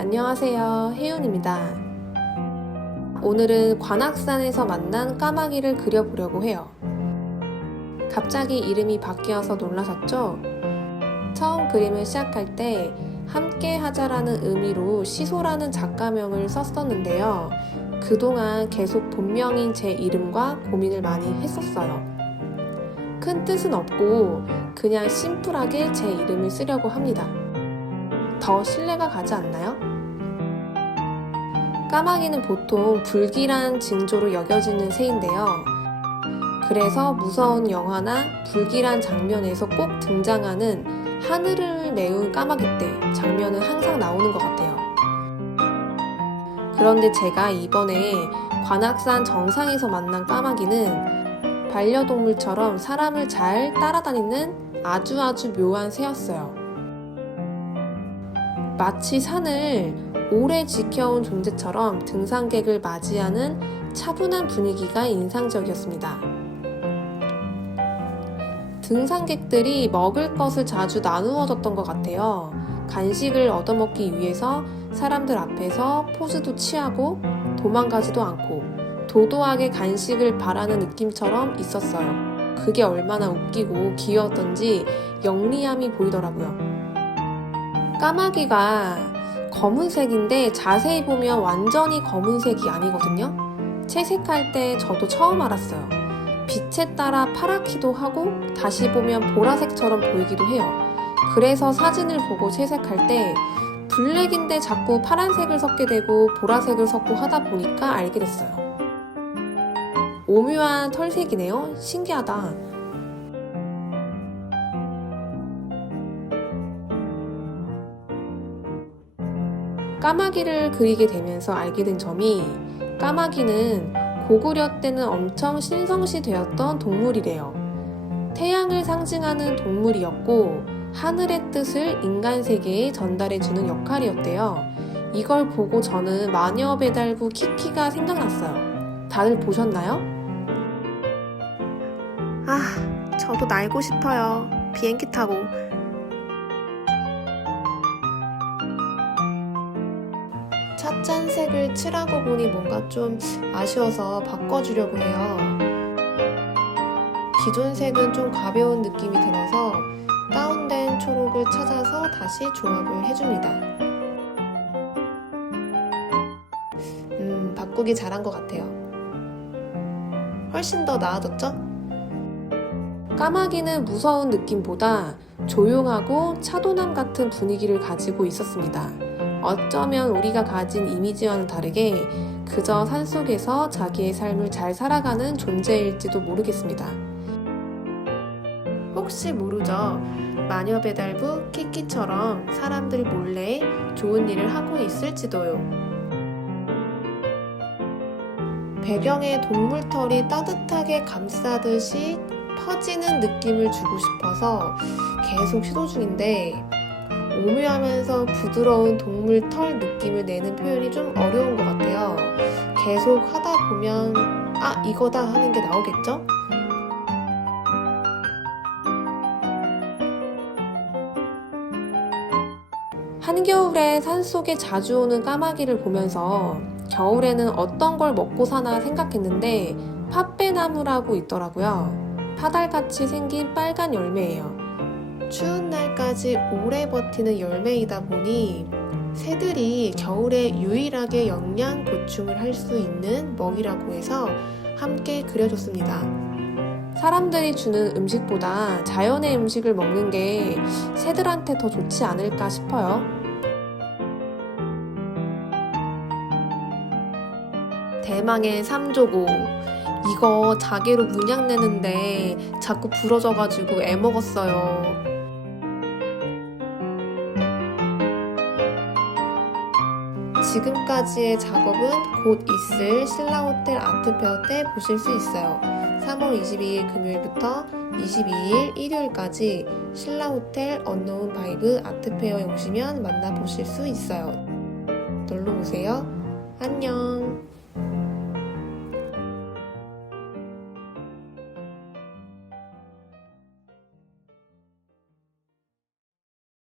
안녕하세요, 혜윤입니다. 오늘은 관악산에서 만난 까마귀를 그려보려고 해요. 갑자기 이름이 바뀌어서 놀라셨죠? 처음 그림을 시작할 때 함께 하자라는 의미로 시소라는 작가명을 썼었는데요. 그동안 계속 본명인 제 이름과 고민을 많이 했었어요. 큰 뜻은 없고 그냥 심플하게 제 이름을 쓰려고 합니다. 더 신뢰가 가지 않나요? 까마귀는 보통 불길한 징조로 여겨지는 새인데요. 그래서 무서운 영화나 불길한 장면에서 꼭 등장하는 하늘을 메운 까마귀 떼 장면은 항상 나오는 것 같아요. 그런데 제가 이번에 관악산 정상에서 만난 까마귀는 반려동물처럼 사람을 잘 따라다니는 아주 묘한 새였어요. 마치 산을 오래 지켜온 존재처럼 등산객을 맞이하는 차분한 분위기가 인상적이었습니다. 등산객들이 먹을 것을 자주 나누어 줬던 것 같아요. 간식을 얻어먹기 위해서 사람들 앞에서 포즈도 취하고 도망가지도 않고 도도하게 간식을 바라는 느낌처럼 있었어요. 그게 얼마나 웃기고 귀여웠던지 영리함이 보이더라고요. 까마귀가 검은색인데 자세히 보면 완전히 검은색이 아니거든요. 채색할 때 저도 처음 알았어요. 빛에 따라 파랗기도 하고 다시 보면 보라색처럼 보이기도 해요. 그래서 사진을 보고 채색할 때 블랙인데 자꾸 파란색을 섞게 되고 보라색을 섞고 하다 보니까 알게 됐어요. 오묘한 털색이네요. 신기하다. 까마귀를 그리게 되면서 알게 된 점이 까마귀는 고구려 때는 엄청 신성시 되었던 동물이래요. 태양을 상징하는 동물이었고 하늘의 뜻을 인간 세계에 전달해주는 역할이었대요. 이걸 보고 저는 마녀배달부 키키가 생각났어요. 다들 보셨나요? 저도 날고 싶어요. 비행기 타고. 찻잔색을 칠하고 보니 뭔가 좀 아쉬워서 바꿔주려고 해요. 기존 색은 좀 가벼운 느낌이 들어서 다운된 초록을 찾아서 다시 조합을 해줍니다. 바꾸기 잘한 것 같아요. 훨씬 더 나아졌죠? 까마귀는 무서운 느낌보다 조용하고 차도남 같은 분위기를 가지고 있었습니다. 어쩌면 우리가 가진 이미지와는 다르게 그저 산속에서 자기의 삶을 잘 살아가는 존재일지도 모르겠습니다. 혹시 모르죠? 마녀배달부 키키처럼 사람들 몰래 좋은 일을 하고 있을지도요. 배경에 동물털이 따뜻하게 감싸듯이 퍼지는 느낌을 주고 싶어서 계속 시도 중인데 오묘하면서 부드러운 동물 털 느낌을 내는 표현이 좀 어려운 것 같아요. 계속 하다 보면 이거다 하는 게 나오겠죠? 한겨울에 산속에 자주 오는 까마귀를 보면서 겨울에는 어떤 걸 먹고 사나 생각했는데 팥배나무라고 있더라고요. 파달같이 생긴 빨간 열매예요. 추운 날까지 오래 버티는 열매이다 보니 새들이 겨울에 유일하게 영양 보충을 할 수 있는 먹이라고 해서 함께 그려줬습니다. 사람들이 주는 음식보다 자연의 음식을 먹는 게 새들한테 더 좋지 않을까 싶어요. 대망의 삼조고 이거 자개로 문양 내는데 자꾸 부러져가지고 애먹었어요. 지금까지의 작업은 곧 있을 신라호텔 아트페어 때 보실 수 있어요. 3월 22일 금요일부터 22일 일요일까지 신라호텔 언노운 바이브 아트페어에 오시면 만나보실 수 있어요. 놀러오세요. 안녕.